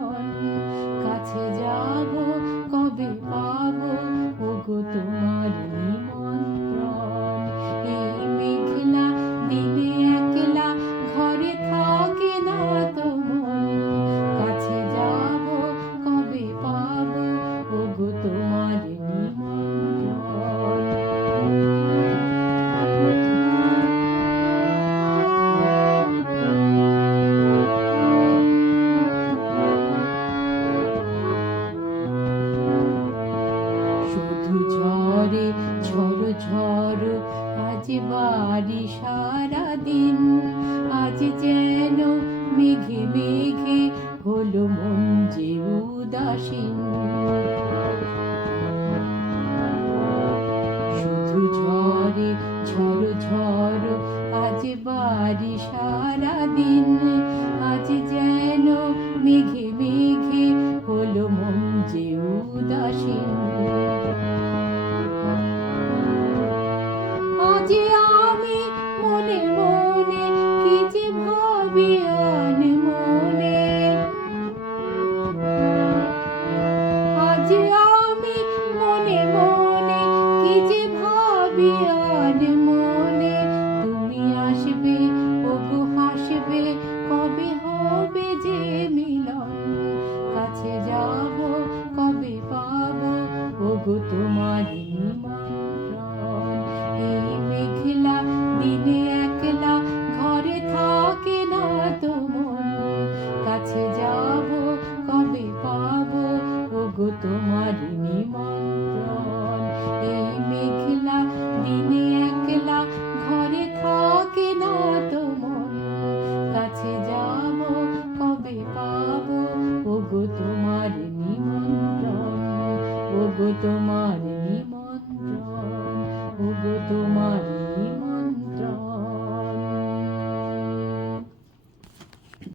মিলন, কাছে যাব কবে পাবো ওগো তোমার নিমন্ত্রণ। এই মেঘলা দিনে একলা ঘরে থাকে না তো মন, কাছে যাব কবে পাবো ওগো তোমার নিমন্ত্রণ। শুধু ঝড়ে ঝড়ো ঝড়ো আজ বাড়ি সারাদিন, আজ যেন মেঘে মেঘে হলো মন যে উদাসীন। শুধু ঝড়ে ঝড়ো ঝড়ো আজ বাড়ি সারাদিন, আজ যেন মেঘে মেঘে হলো মন যে উদাসীন। আজ আমি মনে মনে কি যে ভাবি আনমনে, আজ আমি মনে মনে কি যে ভাবি আনমনে। তুমি আসবে ওগো হাসবে কবে হবে যে মিলন, কাছে যাব কবে পাবো ওগো তোমার নিমন্ত্রণ। এই মেঘলা দিনে একলা ঘরে থাকে না তো মন, কাছে যাব কবে পাবো ওগো তোমার নিমন্ত্রণ। এই মেঘলা দিনে